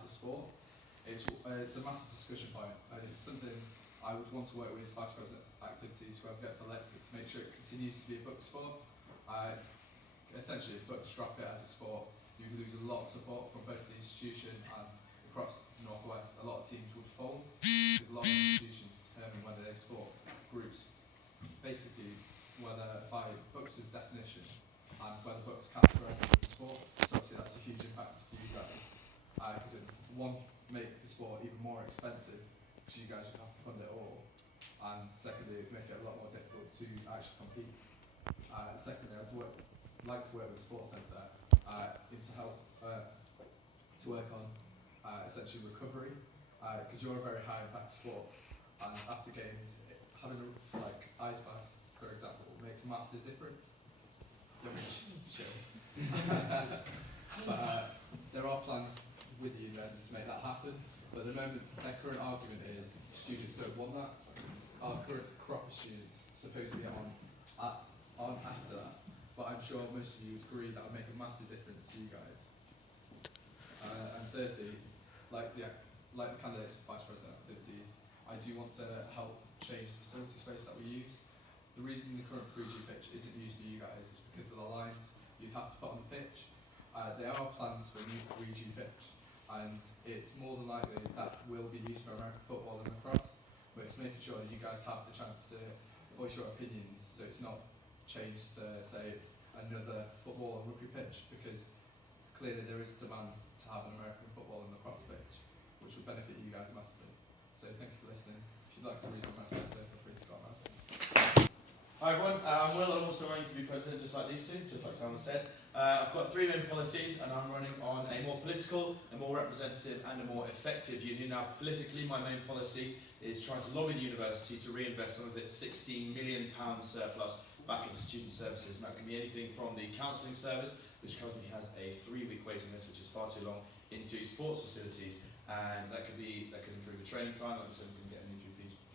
as a sport. It's a massive discussion point, and it's something I would want to work with vice president activities, whoever gets elected, to make sure it continues to be a book sport. Essentially, if books drop it as a sport, you lose a lot of support from both the institution and across the Northwest. A lot of teams would fold because a lot of institutions determine whether they support groups, basically whether by books' definition and whether books categorise it as a sport. So obviously that's a huge impact for you guys, because it make the sport even more expensive because you guys would have to fund it all, and secondly it would make it a lot more difficult to actually compete. Secondly, I'd like to work with the sports centre to help to work on essentially recovery, because you're a very high impact sport, and after games having ice baths, for example, makes a massive difference. But there are plans with the university to make that happen, but at the moment their current argument is students don't want that. Our current crop of students supposedly are on after that, but I'm sure most of you agree that would make a massive difference to you guys. And thirdly, like the candidates for vice president activities, I do want to help change the facility space that we use. The reason the current 3G pitch isn't used for you guys is because of the lines you'd have to put on the pitch. There are plans for a new 3G pitch, and it's more than likely that will be used for American football and lacrosse, but it's making sure that you guys have the chance to voice your opinions, so it's not changed to, say, another football and rugby pitch, because clearly there is demand to have an American football and lacrosse pitch, which will benefit you guys massively. So thank you for listening. If you'd like to read my manifesto, feel free to go on. Hi everyone, I'm Will. I'm also running to be president, just like these two, just like Simon said. I've got 3 main policies, and I'm running on a more political, a more representative and a more effective union. Now politically, my main policy is trying to lobby the university to reinvest some of its £16 million surplus back into student services, and that can be anything from the counselling service, which currently has a 3-week waiting list, which is far too long, into sports facilities, and that could improve the training time, like I said, we can get a new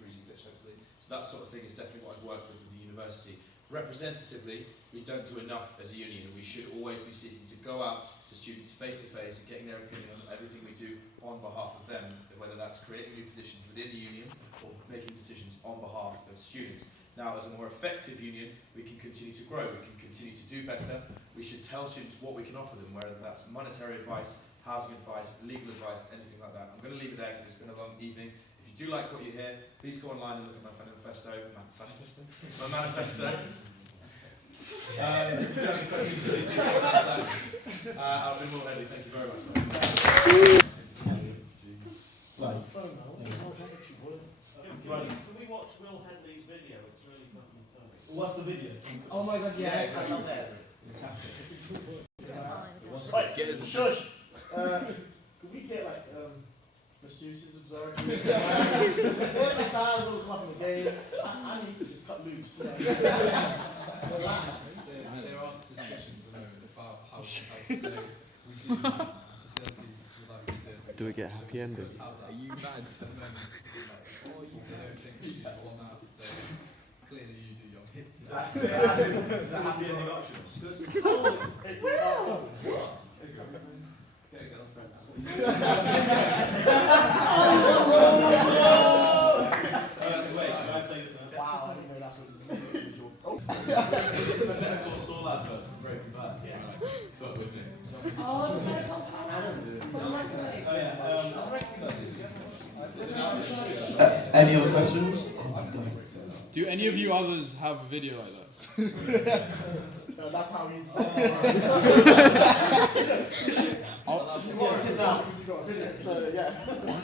3G pitch hopefully. So that sort of thing is definitely what I'd work with the university. Representatively, we don't do enough as a union. We should always be seeking to go out to students face to face and getting their opinion on everything we do on behalf of them, whether that's creating new positions within the union or making decisions on behalf of students. Now, as a more effective union, we can continue to grow, we can continue to do better. We should tell students what we can offer them, whether that's monetary advice, housing advice, legal advice, anything like that. I'm going to leave it there because it's been a long evening. If you do like what you hear, please go online and look at my manifesto. My manifesto. If you don't have any questions, please see my contact. I'll be more ready. Thank you very much. Can we watch Will Headley's video? It's really fucking funny. What's the video? Oh my god, yes, I love that. Fantastic. Right, shush! Could we get masseuses absorbed? All the times will come up in the game. I need to just cut loose. Relax. There are discussions at the moment about how to help. So we do facilities with Do we get happy ending? Are you mad at the moment? They don't think we should want that. So clearly you do your bits. Is that happy ending option? Get a girlfriend now. Wait, can I say this now? Wow, I didn't know that's what it was. Saul advert from Breaking Bad. Yeah. But with me. Any other questions? Oh my god. Do any of you others have a video like that? That's how he's sit down. So, yeah.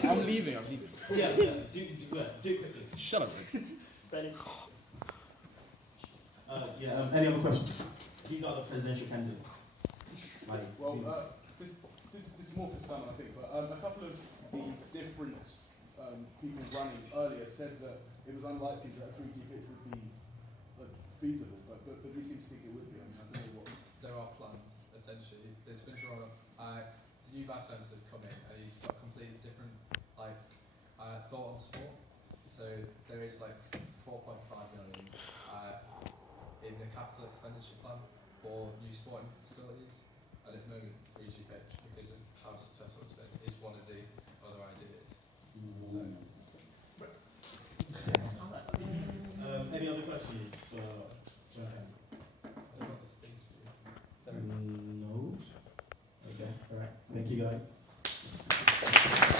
I'm leaving. Yeah. Do quickly. Shut up. Benny. Any other questions? These are the presidential candidates. Well, this is more for some, I think, but a couple of the different people running earlier said that it was unlikely that a 3G pitch would be feasible, but we seem to think it would be. I don't know what. There are plans, essentially. It's been drawn up. The new vice chancellor has come in, and he's got a completely different thought on sport. So there is 4.5 million in the capital expenditure plan for new sporting facilities, and at the moment 3G pitch, because of how successful it's been, is one of the actually for joint candidates? No. Okay, alright. Thank you guys.